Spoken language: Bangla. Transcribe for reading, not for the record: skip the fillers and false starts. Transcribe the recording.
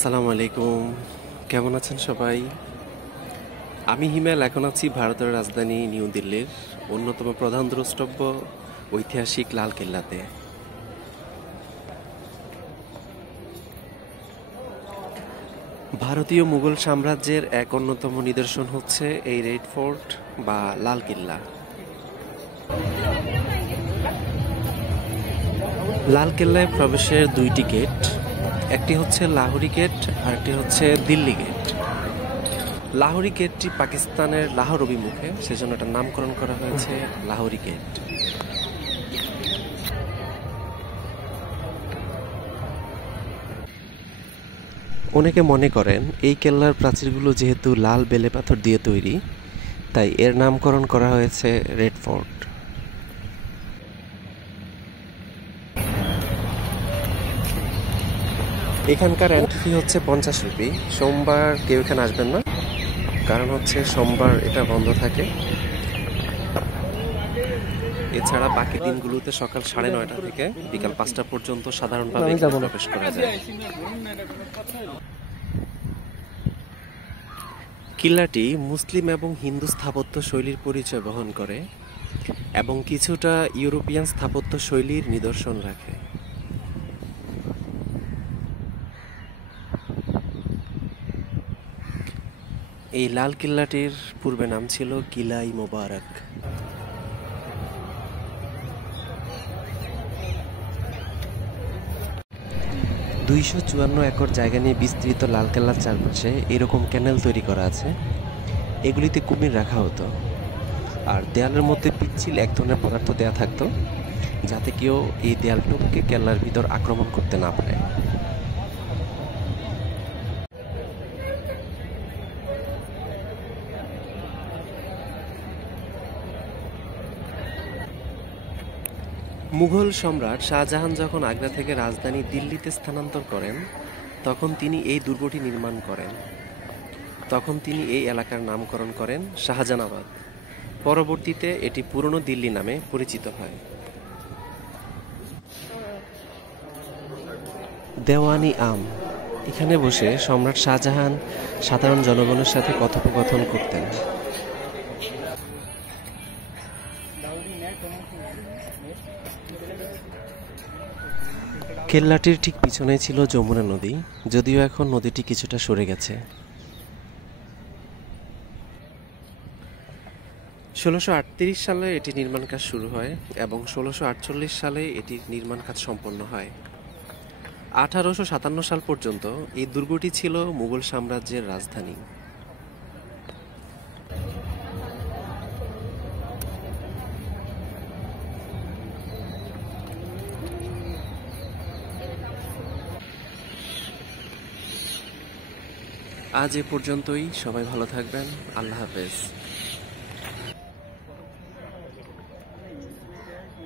আসসালামু আলাইকুম। কেমন আছেন সবাই? আমি হিমেল, এখন আছি ভারতের রাজধানী নিউ দিল্লির অন্যতম প্রধান দ্রষ্টব্য ঐতিহাসিক লাল কেল্লাতে। ভারতীয় মুঘল সাম্রাজ্যের এক অন্যতম নিদর্শন হচ্ছে এই রেড ফোর্ট বা লাল কেল্লা। লাল কেল্লায় প্রবেশের দুইটি গেট, একটি হচ্ছে লাহোরি গেট আর একটি হচ্ছে দিল্লি গেট। লাহোরি গেটটি পাকিস্তানের লাহোর অভিমুখে, সেজন্য এটার নামকরণ করা হয়েছে লাহোরি গেট। অনেকে মনে করেন এই কেল্লার প্রাচীরগুলো যেহেতু লাল বেলে পাথর দিয়ে তৈরি, তাই এর নামকরণ করা হয়েছে রেড ফোর্ট। এখানকার এন্ট্রি ফি হচ্ছে 50 রুপি। সোমবার কেউ এখানে আসবেন না, কারণ হচ্ছে সোমবার এটা বন্ধ থাকে। এছাড়া বাকি দিনগুলোতে সকাল 9:30 থেকে বিকাল 5টা পর্যন্ত সাধারণভাবে প্রবেশ করা যায়। কিল্লাটি মুসলিম এবং হিন্দু স্থাপত্য শৈলীর পরিচয় বহন করে এবং কিছুটা ইউরোপিয়ান স্থাপত্য শৈলীর নিদর্শন রাখে। এই লাল কিল্লাটির পূর্বে নাম ছিল কিলাই মোবারক। ,254 একর জায়গা নিয়ে বিস্তৃত লালকেল্লার চারপাশে এরকম ক্যানেল তৈরি করা আছে। এগুলিতে কুমির রাখা হতো, আর দেয়ালের মধ্যে পিচ্ছিল এক ধরনের পদার্থ দেয়া থাকতো, যাতে কেউ এই দেয়াল টপকে কেল্লার ভিতর আক্রমণ করতে না পারে। মুঘল সম্রাট শাহজাহান যখন আগ্রা থেকে রাজধানী দিল্লিতে স্থানান্তর করেন, তখন তিনি এই দুর্গটি নির্মাণ করেন। তখন তিনি এই এলাকার নামকরণ করেন শাহজাহানাবাদ। পরবর্তীতে এটি পুরনো দিল্লি নামে পরিচিত হয়। দেওয়ানি আম, এখানে বসে সম্রাট শাহজাহান সাধারণ জনগণের সাথে কথোপকথন করতেন। কেল্লাটির ঠিক পিছনে ছিল যমুনা নদী, যদিও এখন নদীটি কিছুটা সরে গেছে। 1638 সালে এটি নির্মাণ কাজ শুরু হয় এবং 1648 সালে এটির নির্মাণ কাজ সম্পন্ন হয়। 1857 সাল পর্যন্ত এই দুর্গটি ছিল মুঘল সাম্রাজ্যের রাজধানী। আজ এ পর্যন্তই। সবাই ভালো থাকবেন। আল্লাহ হাফেজ।